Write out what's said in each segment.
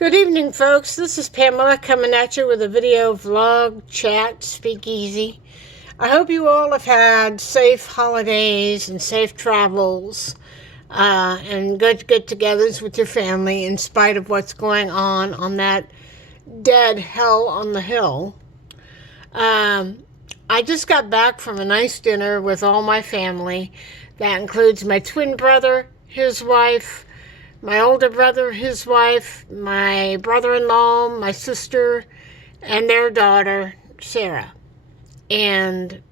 Good evening, folks. This is Pamela coming at you with a video vlog, chat, speakeasy. I hope you all have had safe holidays and safe travels and good get-togethers with your family in spite of what's going on that dead hell on the hill. I just got back from a nice dinner with all my family. That includes my twin brother, his wife, my older brother, his wife, my brother-in-law, my sister, and their daughter, Sarah. And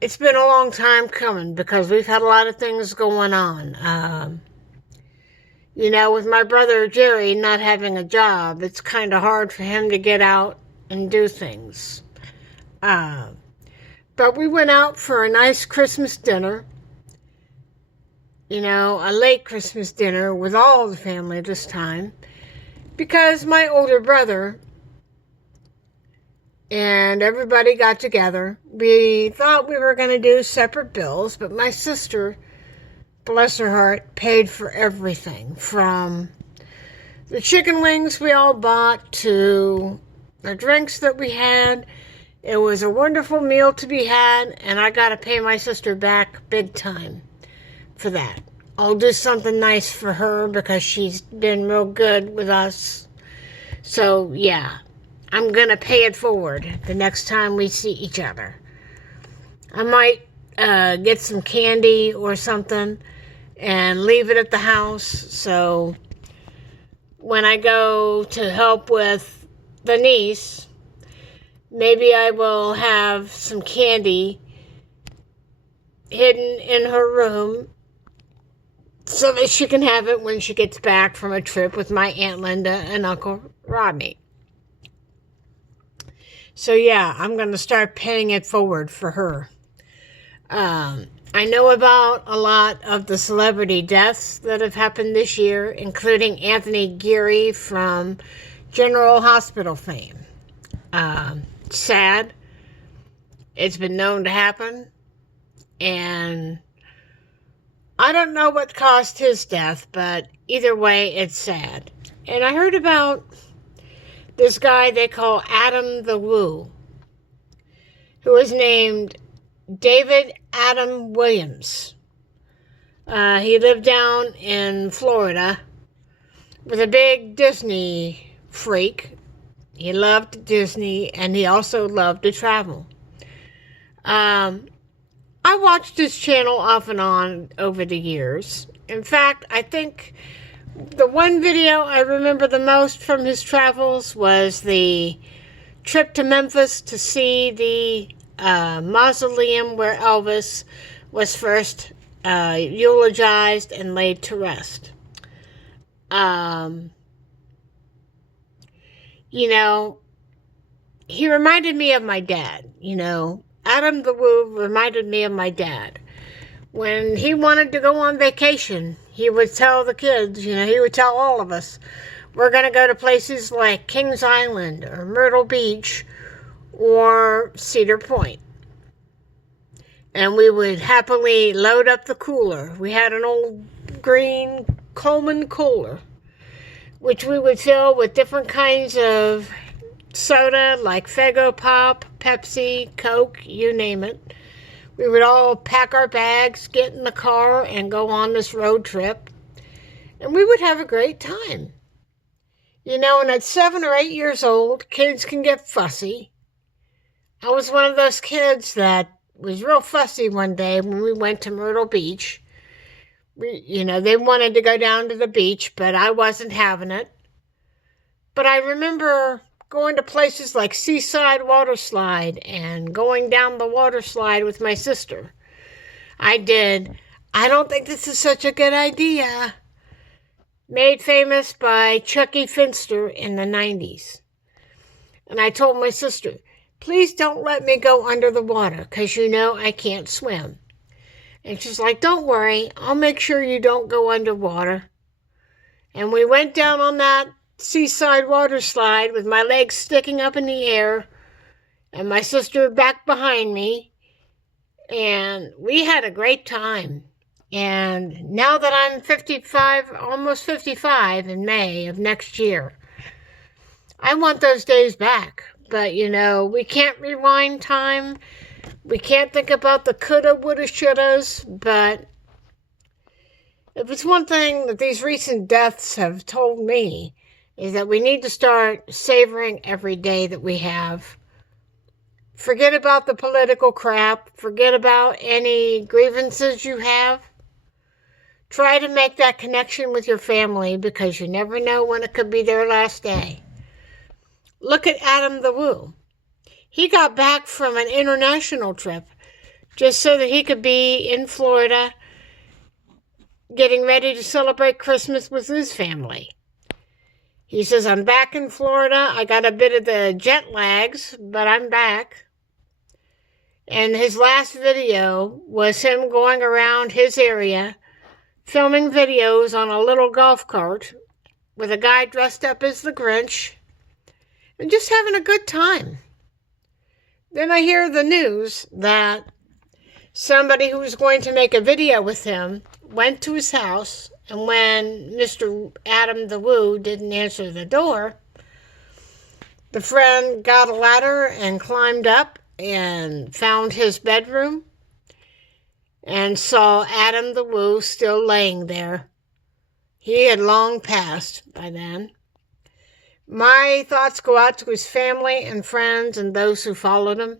it's been a long time coming because we've had a lot of things going on. With my brother Jerry not having a job, it's kind of hard for him to get out and do things. But we went out for a nice Christmas dinner. A late Christmas dinner with all the family this time, because my older brother and everybody got together. We thought we were going to do separate bills, but my sister, bless her heart, paid for everything, from the chicken wings we all bought to the drinks that we had. It was a wonderful meal to be had, and I got to pay my sister back big time for that. I'll do something nice for her because she's been real good with us. So, yeah, I'm going to pay it forward the next time we see each other. I might get some candy or something and leave it at the house. So, when I go to help with the niece, maybe I will have some candy hidden in her room so that she can have it when she gets back from a trip with my Aunt Linda and Uncle Rodney. So yeah, I'm going to start paying it forward for her. I know about a lot of the celebrity deaths that have happened this year, including Anthony Geary from General Hospital fame. Sad. It's been known to happen. And I don't know what caused his death, but either way, it's sad. And I heard about this guy they call Adam the Woo, who was named David Adam Williams. He lived down in Florida with a big Disney freak. He loved Disney, and he also loved to travel. I watched his channel off and on over the years. In fact, I think the one video I remember the most from his travels was the trip to Memphis to see the mausoleum where Elvis was first eulogized and laid to rest. He reminded me of my dad, Adam the Woo reminded me of my dad. When he wanted to go on vacation, he would tell the kids, he would tell all of us, we're going to go to places like Kings Island or Myrtle Beach or Cedar Point. And we would happily load up the cooler. We had an old green Coleman cooler, which we would fill with different kinds of soda like Faygo Pop, Pepsi, Coke, you name it. We would all pack our bags, get in the car, and go on this road trip. And we would have a great time. And at 7 or 8 years old, kids can get fussy. I was one of those kids that was real fussy one day when we went to Myrtle Beach. They wanted to go down to the beach, but I wasn't having it. But I remember going to places like Seaside Water Slide and going down the water slide with my sister. I don't think this is such a good idea. Made famous by Chucky Finster in the 90s. And I told my sister, please don't let me go under the water because I can't swim. And she's like, don't worry, I'll make sure you don't go underwater. And we went down on that Seaside Water Slide with my legs sticking up in the air and my sister back behind me, and we had a great time. And now that I'm 55, almost 55 in May of next year, I want those days back. But, we can't rewind time. We can't think about the coulda, woulda, shouldas. But if it's one thing that these recent deaths have told me, is that we need to start savoring every day that we have. Forget about the political crap. Forget about any grievances you have. Try to make that connection with your family, because you never know when it could be their last day. Look at Adam the Woo. He got back from an international trip just so that he could be in Florida getting ready to celebrate Christmas with his family. He says, I'm back in Florida. I got a bit of the jet lags, but I'm back. And his last video was him going around his area, filming videos on a little golf cart with a guy dressed up as the Grinch and just having a good time. Then I hear the news that somebody who was going to make a video with him went to his house, and when Mr. Adam the Woo didn't answer the door, the friend got a ladder and climbed up and found his bedroom and saw Adam the Woo still laying there. He had long passed by then. My thoughts go out to his family and friends and those who followed him.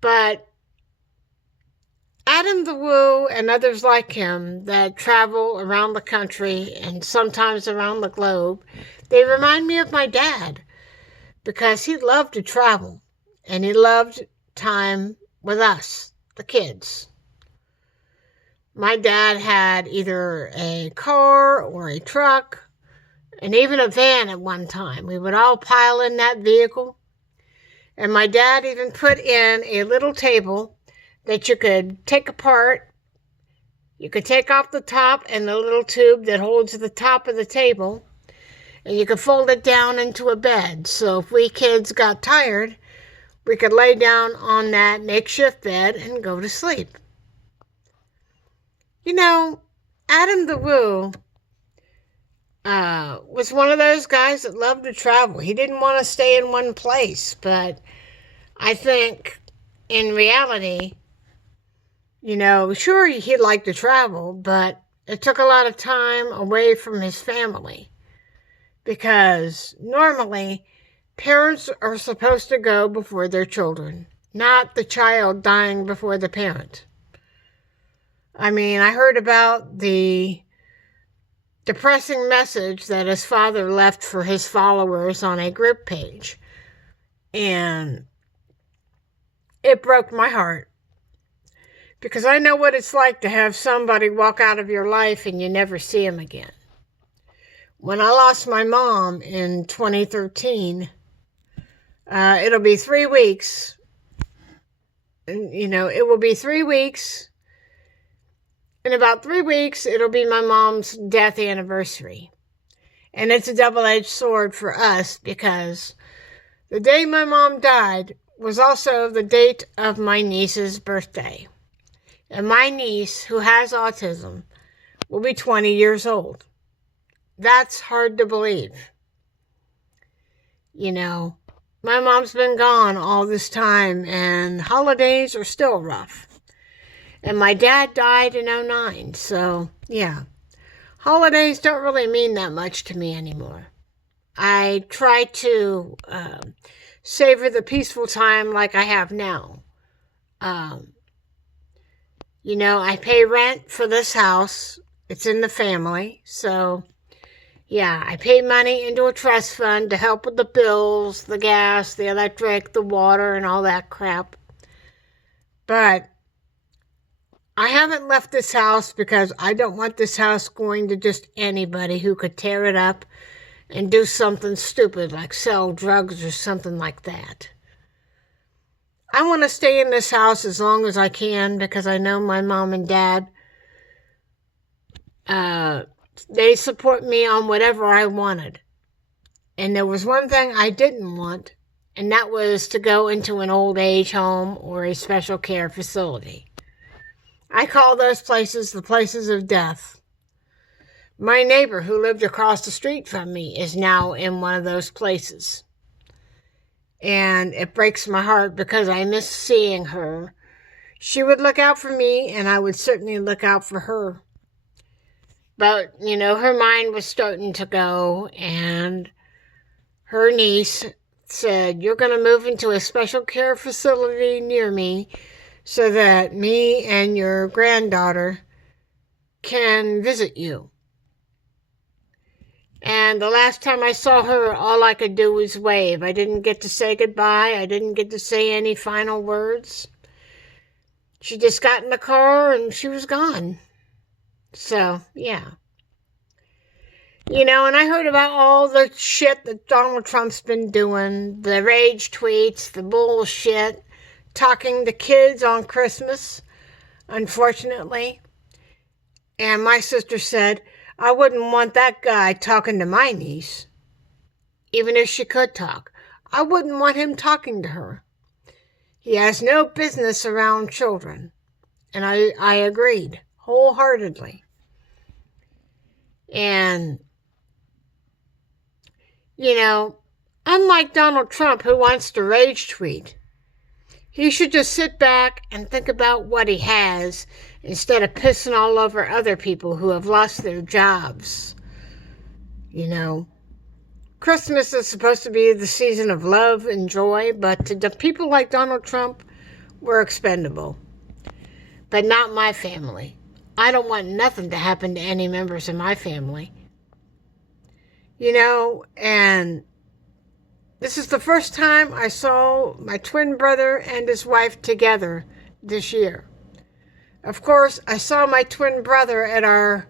But Adam the Woo and others like him that travel around the country and sometimes around the globe, they remind me of my dad, because he loved to travel and he loved time with us, the kids. My dad had either a car or a truck and even a van at one time. We would all pile in that vehicle. And my dad even put in a little table that you could take apart. You could take off the top and the little tube that holds the top of the table, and you could fold it down into a bed. So if we kids got tired, we could lay down on that makeshift bed and go to sleep. Adam the Woo was one of those guys that loved to travel. He didn't want to stay in one place, but I think in reality, sure, he'd like to travel, but it took a lot of time away from his family, because normally parents are supposed to go before their children, not the child dying before the parent. I heard about the depressing message that his father left for his followers on a group page, and it broke my heart, because I know what it's like to have somebody walk out of your life and you never see him again. When I lost my mom in 2013, it'll be 3 weeks, and it will be 3 weeks. In about 3 weeks, it'll be my mom's death anniversary. And it's a double-edged sword for us, because the day my mom died was also the date of my niece's birthday. And my niece, who has autism, will be 20 years old. That's hard to believe. My mom's been gone all this time, and holidays are still rough. And my dad died in 2009, so yeah. Holidays don't really mean that much to me anymore. I try to savor the peaceful time like I have now. I pay rent for this house. It's in the family, so yeah, I pay money into a trust fund to help with the bills, the gas, the electric, the water, and all that crap. But I haven't left this house because I don't want this house going to just anybody who could tear it up and do something stupid like sell drugs or something like that. I want to stay in this house as long as I can, because I know my mom and dad, they support me on whatever I wanted. And there was one thing I didn't want, and that was to go into an old age home or a special care facility. I call those places the places of death. My neighbor who lived across the street from me is now in one of those places. And it breaks my heart because I miss seeing her. She would look out for me, and I would certainly look out for her. But, her mind was starting to go, and her niece said, "You're going to move into a special care facility near me so that me and your granddaughter can visit you." And the last time I saw her, all I could do was wave. I didn't get to say goodbye. I didn't get to say any final words. She just got in the car and she was gone. So, yeah. And I heard about all the shit that Donald Trump's been doing, the rage tweets, the bullshit, talking to kids on Christmas, unfortunately. And my sister said, I wouldn't want that guy talking to my niece, even if she could talk. I wouldn't want him talking to her. He has no business around children. And I agreed wholeheartedly. And, unlike Donald Trump, who wants to rage tweet, he should just sit back and think about what he has instead of pissing all over other people who have lost their jobs. Christmas is supposed to be the season of love and joy, but to the people like Donald Trump, we're expendable. But not my family. I don't want nothing to happen to any members of my family. And this is the first time I saw my twin brother and his wife together this year. Of course, I saw my twin brother at our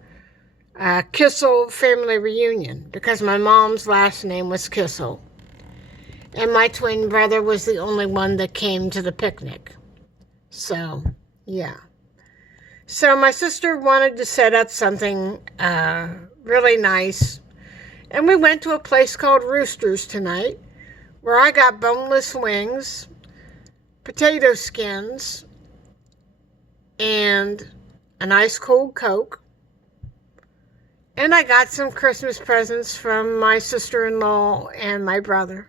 Kissel family reunion because my mom's last name was Kissel. And my twin brother was the only one that came to the picnic. So, yeah. So my sister wanted to set up something really nice. And we went to a place called Roosters tonight, where I got boneless wings, potato skins, and an ice cold Coke. And I got some Christmas presents from my sister-in-law and my brother.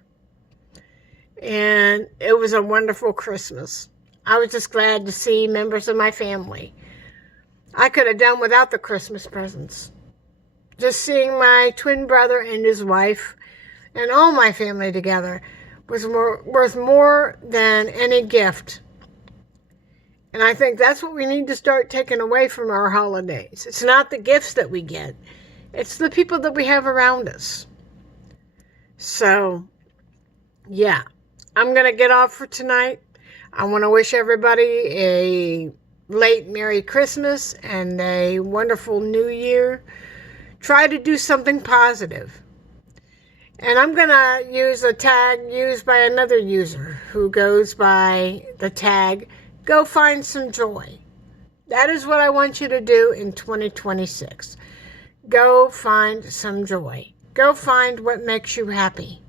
And it was a wonderful Christmas. I was just glad to see members of my family. I could have done without the Christmas presents. Just seeing my twin brother and his wife and all my family together was worth more than any gift. And I think that's what we need to start taking away from our holidays. It's not the gifts that we get. It's the people that we have around us. So, yeah. I'm going to get off for tonight. I want to wish everybody a late Merry Christmas and a wonderful New Year. Try to do something positive. And I'm going to use a tag used by another user who goes by the tag, Go Find Some Joy. That is what I want you to do in 2026. Go find some joy. Go find what makes you happy.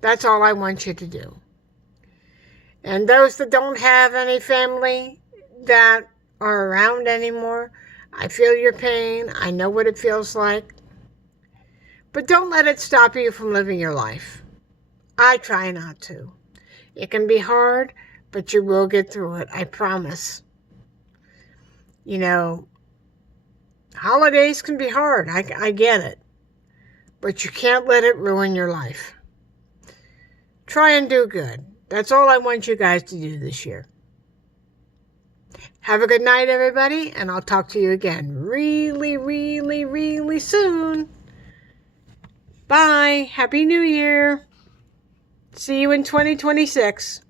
That's all I want you to do. And those that don't have any family that are around anymore, I feel your pain. I know what it feels like. But don't let it stop you from living your life. I try not to. It can be hard, but you will get through it. I promise. Holidays can be hard. I get it. But you can't let it ruin your life. Try and do good. That's all I want you guys to do this year. Have a good night, everybody, and I'll talk to you again really, really, really soon. Bye. Happy New Year. See you in 2026.